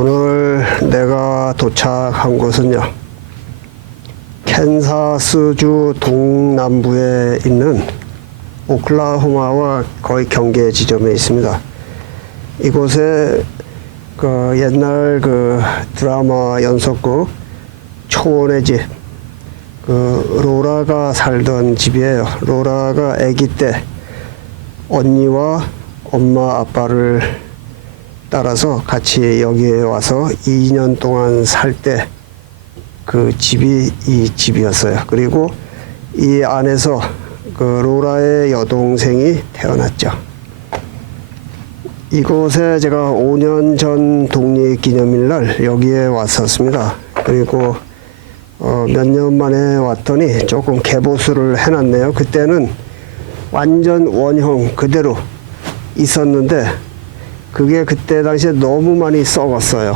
오늘 내가 도착한 곳은요, 캔사스주 동남부에 있는 오클라호마와 거의 경계 지점에 있습니다. 이곳에 그 옛날 그 드라마 연속극 초원의 집, 그 로라가 살던 집이에요. 로라가 아기 때 언니와 엄마 아빠를 따라서 같이 여기에 와서 2년 동안 살 때 그 집이 이 집이었어요. 그리고 이 안에서 그 로라의 여동생이 태어났죠. 이곳에 제가 5년 전 독립기념일날 여기에 왔었습니다. 그리고 몇 년 만에 왔더니 조금 개보수를 해놨네요. 그때는 완전 원형 그대로 있었는데 그게 그때 당시에 너무 많이 썩었어요.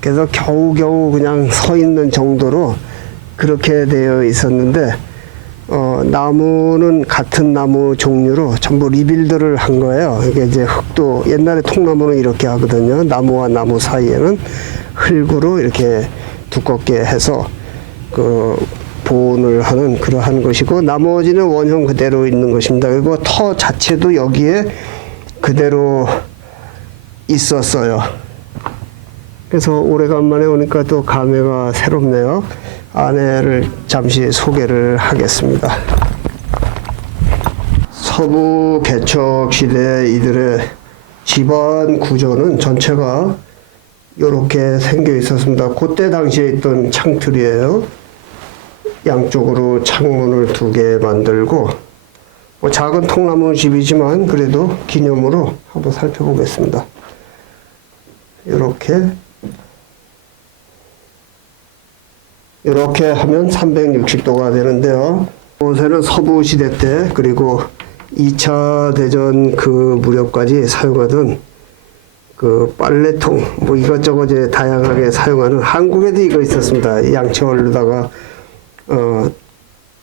그래서 겨우겨우 그냥 서 있는 정도로 그렇게 되어 있었는데 나무는 같은 나무 종류로 전부 리빌드를 한 거예요. 이게 이제 흙도 옛날에 통나무는 이렇게 하거든요. 나무와 나무 사이에는 흙으로 이렇게 두껍게 해서 그 보온을 하는 그러한 것이고, 나머지는 원형 그대로 있는 것입니다. 그리고 터 자체도 여기에 그대로 있었어요. 그래서 오래간만에 오니까 또 감회가 새롭네요. 안에를 잠시 소개를 하겠습니다. 서부 개척 시대 이들의 집안 구조는 전체가 이렇게 생겨 있었습니다. 그때 당시에 있던 창틀이에요. 양쪽으로 창문을 2개 만들고, 뭐 작은 통나무 집이지만 그래도 기념으로 한번 살펴보겠습니다. 이렇게 하면 360도가 되는데요. 이곳에는 서부 시대 때 그리고 2차 대전 그 무렵까지 사용하던 그 빨래통, 뭐 이것저것 이제 다양하게 사용하는, 한국에도 이거 있었습니다. 양치얼로다가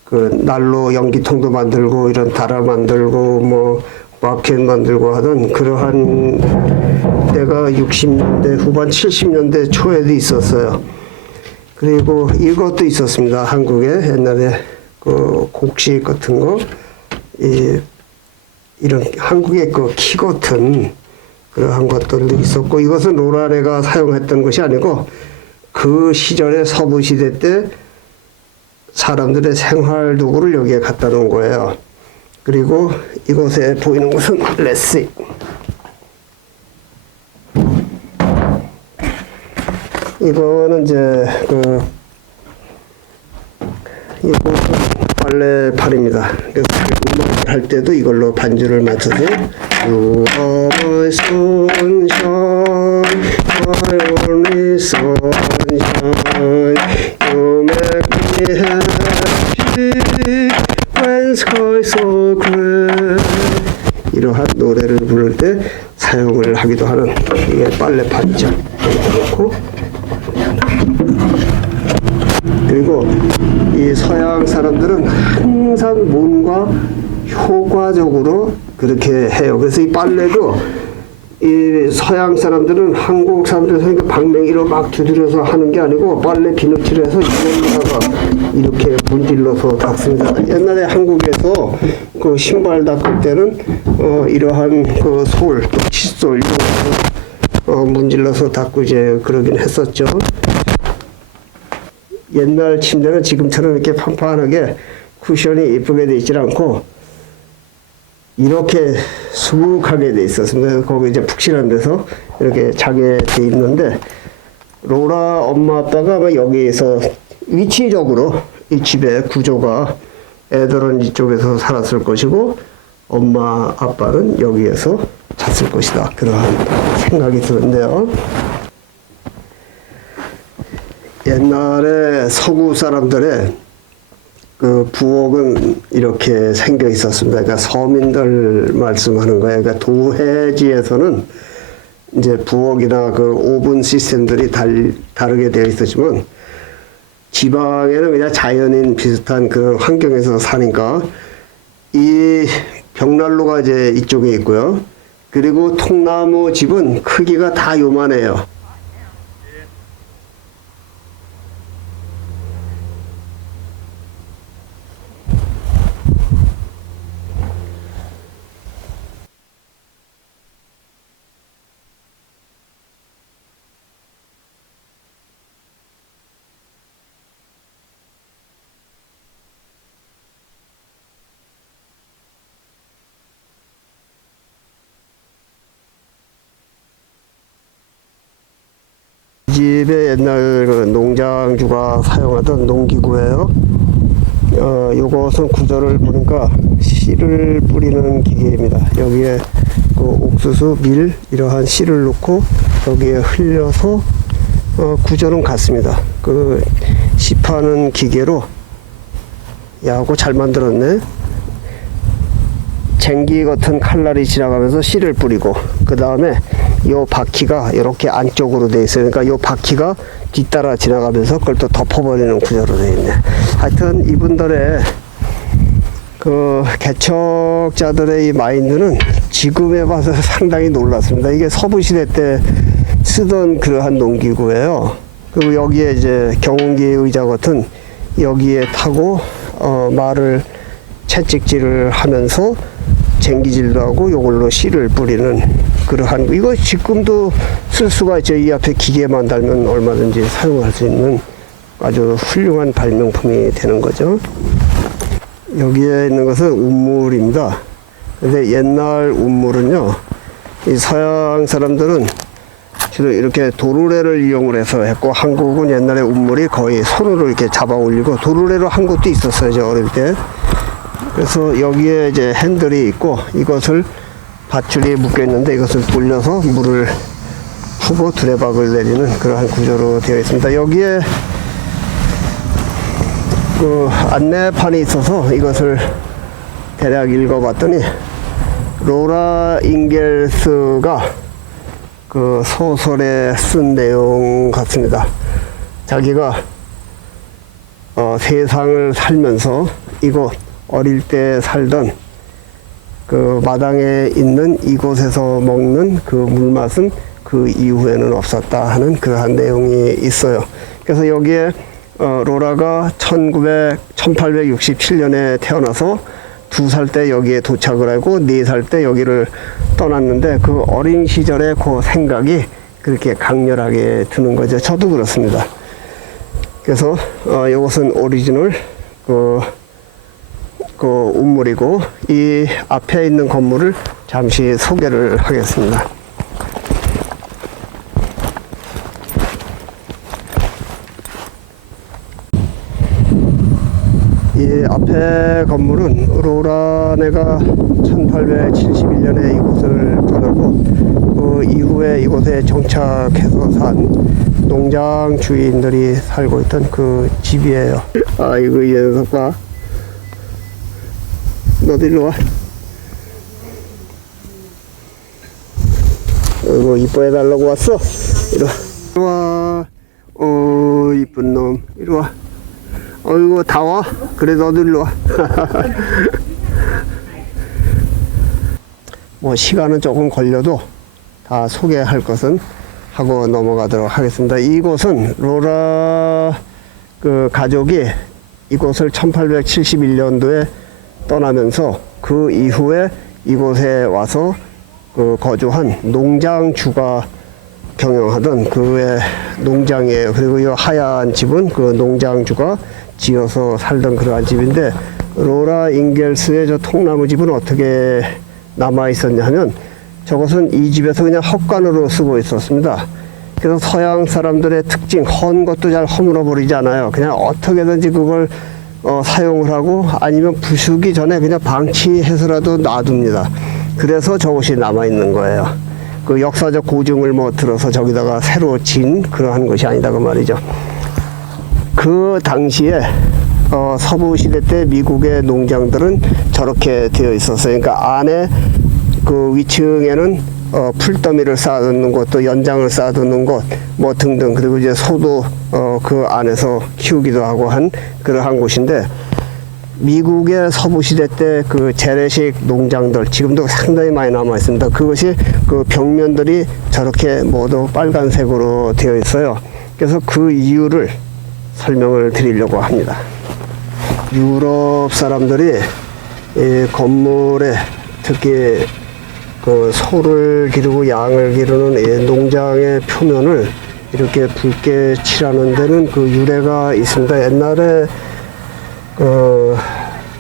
그 난로 연기통도 만들고 이런 다라 만들고 뭐 마켓 만들고 하던 그러한 때가 60년대 후반 70년대 초에도 있었어요. 그리고 이것도 있었습니다. 한국에 옛날에 그 곡식 같은 거, 이런 한국의 그 키 같은 그러한 것들도 있었고, 이것은 로라레가 사용했던 것이 아니고 그 시절의 서부 시대 때 사람들의 생활 도구를 여기에 갖다 놓은 거예요. 그리고 이곳에 보이는 것은 레시. 이거는 이제 이거 빨래팔입니다. 그래서 음악을 할 때도 이걸로 반주를 맞춰서 You are my sunshine, my only sunshine, you make me happy when sky so gray, 이러한 노래를 부를 때 사용을 하기도 하는 이게 빨래판이죠. 그리고 이 서양 사람들은 항상 뭔가 효과적으로 그렇게 해요. 그래서 이 빨래도 이 서양 사람들은 한국 사람들 방맹이로 막 두드려서 하는 게 아니고 빨래 비누칠을 해서 이걸로다가 이렇게 문질러서 닦습니다. 옛날에 한국에서 그 신발 닦을 때는 이러한 그 솔, 또 칫솔 이런 거 문질러서 닦고 이제 그러긴 했었죠. 옛날 침대는 지금처럼 이렇게 판판하게 쿠션이 예쁘게 되어 있지 않고 이렇게 수북하게 되어 있었습니다. 거기 이제 푹신한 데서 이렇게 자게 되어 있는데, 로라 엄마 아빠가 아마 여기에서 위치적으로 이 집의 구조가 애들은 이쪽에서 살았을 것이고 엄마 아빠는 여기에서 잤을 것이다. 그러한 생각이 드는데요. 옛날에 서구 사람들의 그 부엌은 이렇게 생겨 있었습니다. 그러니까 서민들 말씀하는 거예요. 그러니까 도해지에서는 이제 부엌이나 그 오븐 시스템들이 다르게 되어 있었지만 지방에는 그냥 자연인 비슷한 그런 환경에서 사니까 이 벽난로가 이제 이쪽에 있고요. 그리고 통나무 집은 크기가 다 요만해요. 집에 옛날 그 농장주가 사용하던 농기구예요. 요것은 구조를 보니까 씨를 뿌리는 기계입니다. 여기에 그 옥수수, 밀 이러한 씨를 넣고 여기에 흘려서 구조는 같습니다. 그 씨 파는 기계로 야하고 잘 만들었네. 쟁기 같은 칼날이 지나가면서 씨를 뿌리고 그 다음에 요 바퀴가 이렇게 안쪽으로 돼 있어요. 그러니까 요 바퀴가 뒤따라 지나가면서 그걸 또 덮어버리는 구조로 돼 있네. 하여튼 이분들의 그 개척자들의 이 마인드는 지금에 봐서 상당히 놀랐습니다. 이게 서부시대 때 쓰던 그러한 농기구예요. 그리고 여기에 이제 경운기 의자 같은 여기에 타고 말을 채찍질을 하면서 쟁기질도 하고 요걸로 씨를 뿌리는 그러한, 이거 지금도 쓸 수가 있죠. 이 앞에 기계만 달면 얼마든지 사용할 수 있는 아주 훌륭한 발명품이 되는 거죠. 여기에 있는 것은 운물입니다. 근데 옛날 운물은요, 이 서양 사람들은 주로 이렇게 도르래를 이용을 해서 했고, 한국은 옛날에 운물이 거의 손으로 이렇게 잡아 올리고 도르래로 한 것도 있었어요, 저 어릴 때. 그래서 여기에 이제 핸들이 있고 이것을 밧줄이 묶여 있는데 이것을 돌려서 물을 푸고 두레박을 내리는 그러한 구조로 되어 있습니다. 여기에 그 안내판이 있어서 이것을 대략 읽어봤더니 로라 잉겔스가 그 소설에 쓴 내용 같습니다. 자기가 세상을 살면서 이곳 어릴 때 살던 그 마당에 있는 이곳에서 먹는 그 물맛은 그 이후에는 없었다 하는 그러한 내용이 있어요. 그래서 여기에 로라가 1867년에 태어나서 2살 때 여기에 도착을 하고 4살 때 여기를 떠났는데 그 어린 시절의 그 생각이 그렇게 강렬하게 드는 거죠. 저도 그렇습니다. 그래서 이것은 오리지널 그 운물이고 이 앞에 있는 건물을 잠시 소개를 하겠습니다. 이 앞에 건물은 로라네가 1871년에 이곳을 떠나고 그 이후에 이곳에 정착해서 산 농장 주인들이 살고 있던 그 집이에요. 아이고 이 녀석 봐. 너도 일로 와. 어이구 이뻐해 달라고 왔어. 이리 와. 이쁜 놈. 이리 와. 어이구 다 와. 그래 너도 일로 와. 뭐 시간은 조금 걸려도 다 소개할 것은 하고 넘어가도록 하겠습니다. 이곳은 로라 그 가족이 이곳을 1871년도에 떠나면서 그 이후에 이곳에 와서 그 거주한 농장주가 경영하던 그의 농장이에요. 그리고 이 하얀 집은 그 농장주가 지어서 살던 그러한 집인데 로라 잉겔스의 저 통나무 집은 어떻게 남아 있었냐 하면 저것은 이 집에서 그냥 헛간으로 쓰고 있었습니다. 그래서 서양 사람들의 특징, 헌 것도 잘 허물어 버리지 않아요. 그냥 어떻게든지 그걸 사용을 하고 아니면 부수기 전에 그냥 방치해서라도 놔둡니다. 그래서 저것이 남아있는 거예요. 그 역사적 고증을 뭐 들어서 저기다가 새로 진 그러한 것이 아니다 그 말이죠. 그 당시에 서부시대 때 미국의 농장들은 저렇게 되어 있었어요. 그러니까 안에 그 위층에는 풀더미를 쌓아두는 곳, 또 연장을 쌓아두는 곳, 뭐 등등, 그리고 이제 소도 그 안에서 키우기도 하고 한 그러한 곳인데, 미국의 서부시대 때 그 재래식 농장들, 지금도 상당히 많이 남아 있습니다. 그것이 그 벽면들이 저렇게 모두 빨간색으로 되어 있어요. 그래서 그 이유를 설명을 드리려고 합니다. 유럽 사람들이 이 건물에 특히 그 소를 기르고 양을 기르는 이 농장의 표면을 이렇게 붉게 칠하는 데는 그 유래가 있습니다. 옛날에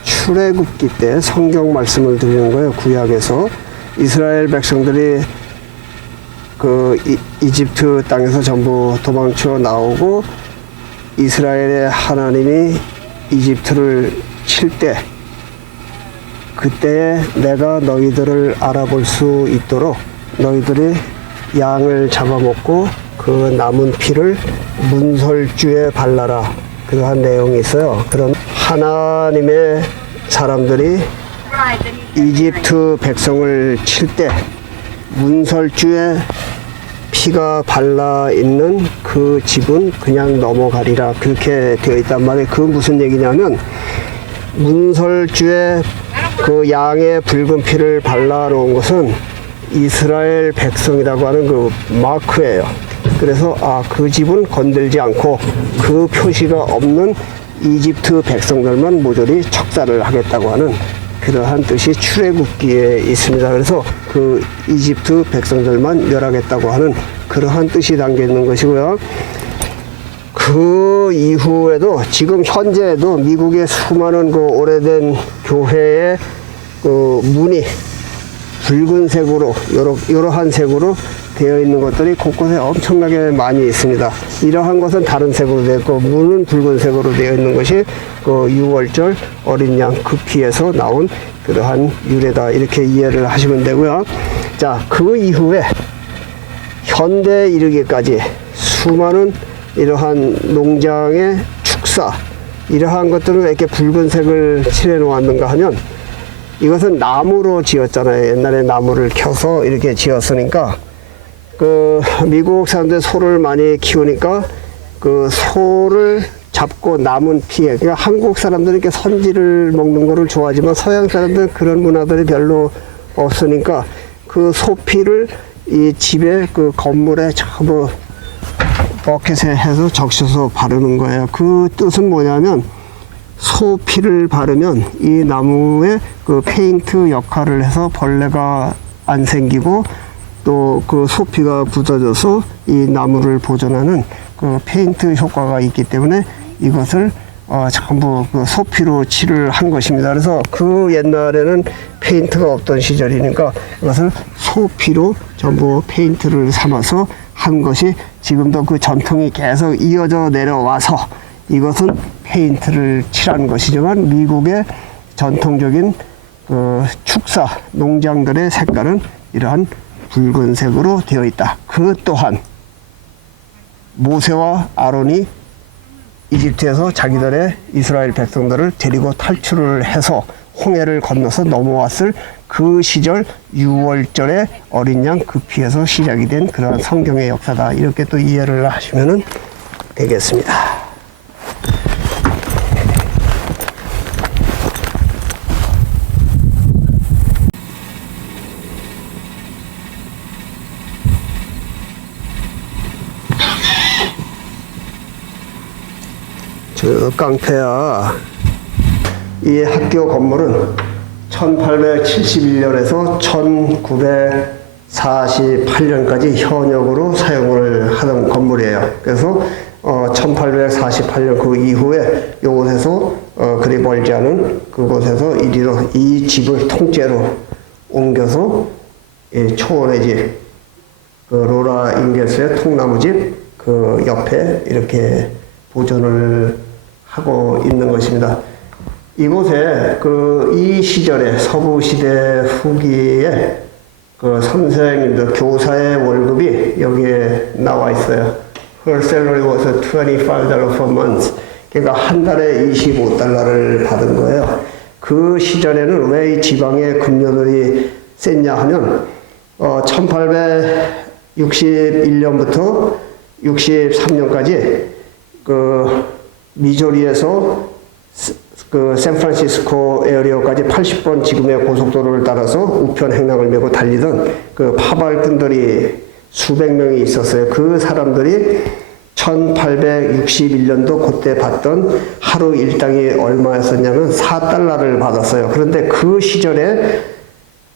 출애굽기 때 성경 말씀을 드리는 거예요. 구약에서 이스라엘 백성들이 그 이집트 땅에서 전부 도망쳐 나오고 이스라엘의 하나님이 이집트를 칠 때 그때에 내가 너희들을 알아볼 수 있도록 너희들이 양을 잡아먹고 그 남은 피를 문설주에 발라라. 그러한 내용이 있어요. 그럼 하나님의 사람들이 이집트 백성을 칠 때 문설주에 피가 발라 있는 그 집은 그냥 넘어가리라. 그렇게 되어 있단 말이에요. 그 무슨 얘기냐면 문설주에 그 양의 붉은 피를 발라 놓은 것은 이스라엘 백성이라고 하는 그 마크예요. 그래서 그 집은 건들지 않고 그 표시가 없는 이집트 백성들만 모조리 척살을 하겠다고 하는 그러한 뜻이 출애굽기에 있습니다. 그래서 그 이집트 백성들만 멸하겠다고 하는 그러한 뜻이 담겨 있는 것이고요. 그 이후에도 지금 현재에도 미국의 수많은 그 오래된 교회의 그 문이 붉은색으로 여러한 색으로 되어 있는 것들이 곳곳에 엄청나게 많이 있습니다. 이러한 것은 다른 색으로 되어 있고 문은 붉은색으로 되어 있는 것이 그 유월절 어린 양 그 피에서 나온 그러한 유래다. 이렇게 이해를 하시면 되고요. 자, 그 이후에 현대에 이르기까지 수많은 이러한 농장의 축사 이러한 것들은 왜 이렇게 붉은색을 칠해 놓았는가 하면 이것은 나무로 지었잖아요. 옛날에 나무를 켜서 이렇게 지었으니까 그 미국 사람들 소를 많이 키우니까 그 소를 잡고 남은 피에 그러니까 한국 사람들은 이렇게 선지를 먹는 거를 좋아하지만 서양 사람들은 그런 문화들이 별로 없으니까 그 소피를 이 집에 그 건물에 전부 버켓에 해서 적셔서 바르는 거예요. 그 뜻은 뭐냐면 소피를 바르면 이 나무에 그 페인트 역할을 해서 벌레가 안 생기고 또 그 소피가 굳어져서 이 나무를 보존하는 그 페인트 효과가 있기 때문에 이것을 전부 그 소피로 칠을 한 것입니다. 그래서 그 옛날에는 페인트가 없던 시절이니까 이것을 소피로 전부 페인트를 삼아서 한 것이 지금도 그 전통이 계속 이어져 내려와서 이것은 페인트를 칠한 것이지만 미국의 전통적인 그 축사 농장들의 색깔은 이러한 붉은색으로 되어 있다. 그 또한 모세와 아론이 이집트에서 자기들의 이스라엘 백성들을 데리고 탈출을 해서 홍해를 건너서 넘어왔을 그 시절 6월절에 어린 양 그 피에서 시작이 된 그러한 성경의 역사다. 이렇게 또 이해를 하시면 되겠습니다. 저 깡패야. 이 학교 건물은 1871년에서 1948년까지 현역으로 사용을 하던 건물이에요. 그래서 1848년 그 이후에 이곳에서 그리 멀지 않은 그곳에서 이리로 이 집을 통째로 옮겨서 초원의 집, 그 로라 잉게스의 통나무집 그 옆에 이렇게 보존을 하고 있는 것입니다. 이곳에 이 시절에 서부 시대 후기에 그 선생님들 교사의 월급이 여기에 나와 있어요. Her salary was $25 per month. 그러니까 한 달에 $25를 받은 거예요. 그 시절에는 왜 이 지방의 급료들이 셌냐 하면 1861년부터 63년까지 그 미조리에서 그 샌프란시스코 에어리어까지 80번 지금의 고속도로를 따라서 우편 행랑을 메고 달리던 그 파발꾼들이 수백 명이 있었어요. 그 사람들이 1861년도 그때 받던 하루 일당이 얼마였었냐면 $4를 받았어요. 그런데 그 시절에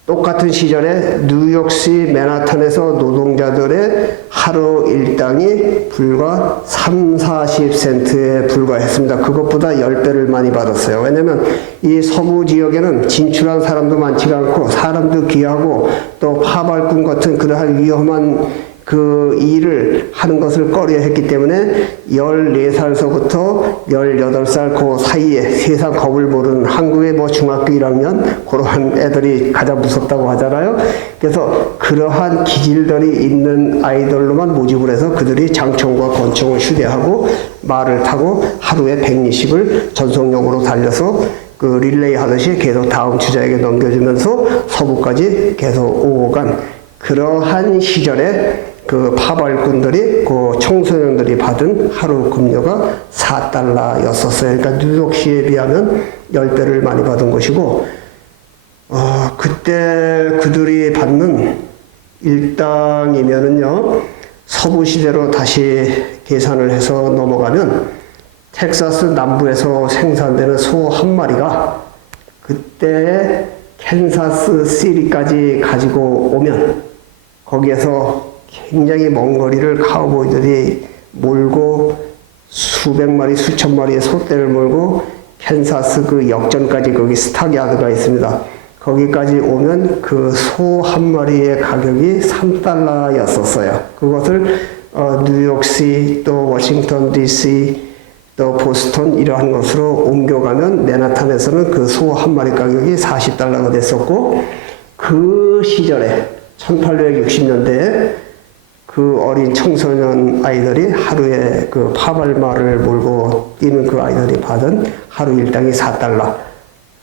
똑같은 시절에 뉴욕시 맨하탄에서 노동자들의 하루 일당이 불과 30-40센트에 불과했습니다. 그것보다 10배를 많이 받았어요. 왜냐하면 이 서부 지역에는 진출한 사람도 많지가 않고 사람도 귀하고 또 파발꾼 같은 그러한 위험한 그 일을 하는 것을 꺼려 했기 때문에 14살서부터 18살 그 사이에 세상 겁을 모르는 한국의 뭐 중학교 1학년 그러한 애들이 가장 무섭다고 하잖아요. 그래서 그러한 기질들이 있는 아이들로만 모집을 해서 그들이 장총과 권총을 휴대하고 말을 타고 하루에 120을 전속력으로 달려서 그 릴레이 하듯이 계속 다음 주자에게 넘겨주면서 서부까지 계속 오고 간 그러한 시절에 그 파벌꾼들이 그 청소년들이 받은 하루 급료가 4달러였었어요. 그러니까 뉴욕시에 비하면 10배를 많이 받은 것이고, 그때 그들이 받는 일당이면은요, 서부 시대로 다시 계산을 해서 넘어가면 텍사스 남부에서 생산되는 소 한 마리가 그때 캔사스 시리까지 가지고 오면 거기에서 굉장히 먼 거리를 카우보이들이 몰고 수백 마리, 수천 마리의 소떼를 몰고 캔사스 그 역전까지 거기 스타야드가 있습니다. 거기까지 오면 그 소 한 마리의 가격이 3달러였었어요. 그것을 뉴욕시 또 워싱턴 DC 또 보스턴 이러한 것으로 옮겨가면 맨하탄에서는 그 소 한 마리 가격이 40달러가 됐었고 그 시절에 1860년대에 그 어린 청소년 아이들이 하루에 그 파발마를 몰고 뛰는 그 아이들이 받은 하루 일당이 4달러,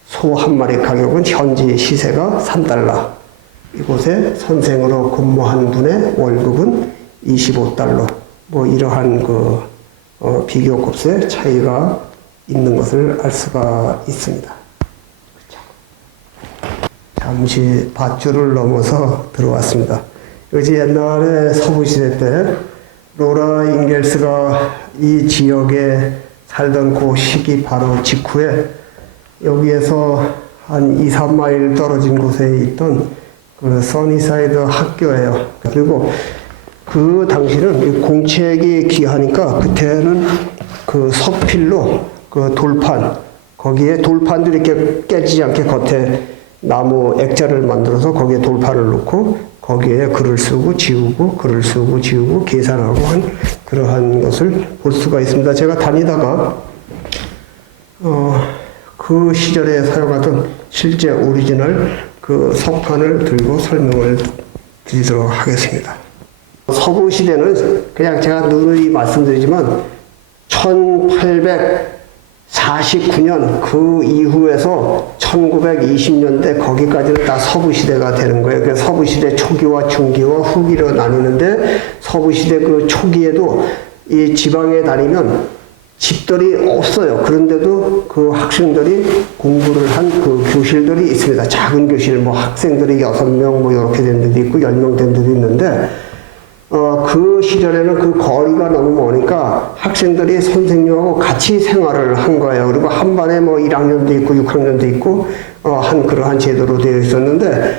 소 한 마리 가격은 현지 시세가 3달러, 이곳에 선생으로 근무한 분의 월급은 25달러, 뭐 이러한 그 비교급수의 차이가 있는 것을 알 수가 있습니다. 그렇죠? 잠시 밧줄을 넘어서 들어왔습니다. 여기 옛날에 서부시대 때 로라 잉겔스가 이 지역에 살던 그 시기 바로 직후에 여기에서 한 2, 3마일 떨어진 곳에 있던 그 써니사이드 학교예요. 그리고 그 당시는 공책이 귀하니까 그때는 그 서필로 그 돌판, 거기에 돌판들이 이렇게 깨지지 않게 겉에 나무 액자를 만들어서 거기에 돌판을 놓고 거기에 글을 쓰고 지우고 글을 쓰고 지우고 계산하고 한 그러한 것을 볼 수가 있습니다. 제가 다니다가 그 시절에 사용하던 실제 오리지널 그 석판을 들고 설명을 드리도록 하겠습니다. 서부 시대는 그냥 제가 누누이 말씀드리지만 1849년 그 이후에서 1920년대 거기까지는 다 서부 시대가 되는 거예요. 그래서 서부 시대 초기와 중기와 후기로 나뉘는데 서부 시대 그 초기에도 이 지방에 다니면 집들이 없어요. 그런데도 그 학생들이 공부를 한 그 교실들이 있습니다. 작은 교실, 뭐 학생들이 6명 뭐 이렇게 된 데도 있고 10명 된 데도 있는데 그 시절에는 그 거리가 너무 머니까 학생들이 선생님하고 같이 생활을 한 거예요. 그리고 한 반에 뭐 1학년도 있고 6학년도 있고 한 그러한 제도로 되어 있었는데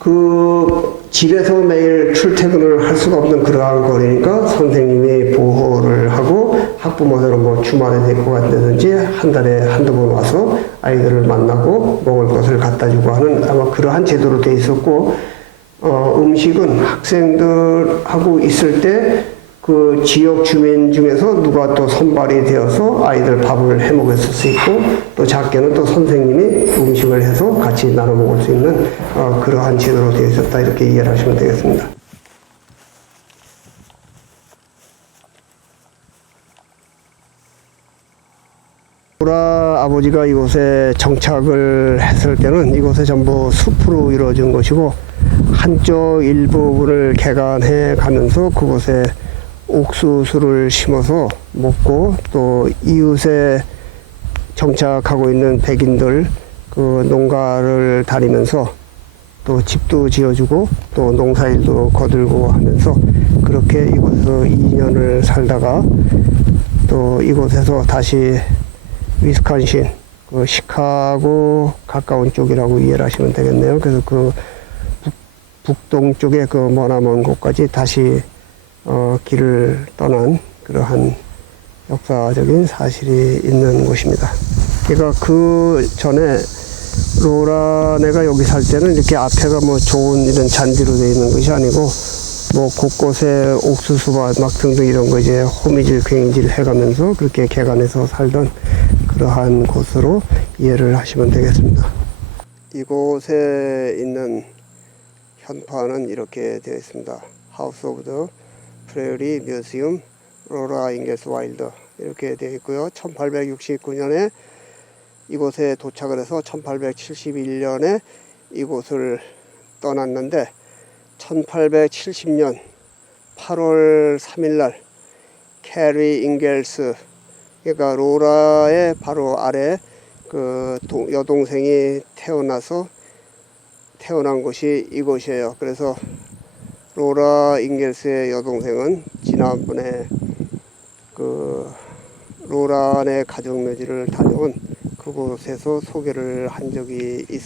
그 집에서 매일 출퇴근을 할 수가 없는 그러한 거리니까 선생님이 보호를 하고 학부모들은 뭐 주말에 데리고 간다든지 한 달에 한두 번 와서 아이들을 만나고 먹을 것을 갖다 주고 하는 아마 그러한 제도로 되어 있었고 음식은 학생들하고 있을 때 그 지역 주민 중에서 누가 또 선발이 되어서 아이들 밥을 해 먹을 수 있고 또 작게는 또 선생님이 음식을 해서 같이 나눠 먹을 수 있는 그러한 제도로 되어 있었다 이렇게 이해를 하시면 되겠습니다. 로라 아버지가 이곳에 정착을 했을 때는 이곳에 전부 숲으로 이루어진 것이고 한쪽 일부분을 개간해 가면서 그곳에 옥수수를 심어서 먹고 또 이웃에 정착하고 있는 백인들 그 농가를 다니면서 또 집도 지어주고 또 농사일도 거들고 하면서 그렇게 이곳에서 2년을 살다가 또 이곳에서 다시 위스콘신, 그 시카고 가까운 쪽이라고 이해를 하시면 되겠네요. 그래서 그 북동쪽의 그 머나먼 곳까지 다시 길을 떠난 그러한 역사적인 사실이 있는 곳입니다. 그러니까 그 전에 로라네가 여기 살 때는 이렇게 앞에가 뭐 좋은 이런 잔디로 되어 있는 것이 아니고 뭐 곳곳에 옥수수밭 막 등등 이런 거 이제 호미질 괭이질 해가면서 그렇게 개간해서 살던 그러한 곳으로 이해를 하시면 되겠습니다. 이곳에 있는 현판은 이렇게 되어 있습니다. 하우스 오브 더 프레어리 뮤지엄 로라 잉겔스 와일드 이렇게 되어 있고요. 1869년에 이곳에 도착을 해서 1871년에 이곳을 떠났는데 1870년 8월 3일날 캐리 잉겔스, 그러니까 로라의 바로 아래 그 여동생이 태어난 곳이 이곳이에요. 그래서 로라 잉겔스의 여동생은 지난번에 그 로란의 가족묘지를 다녀온 그곳에서 소개를 한 적이 있습니다.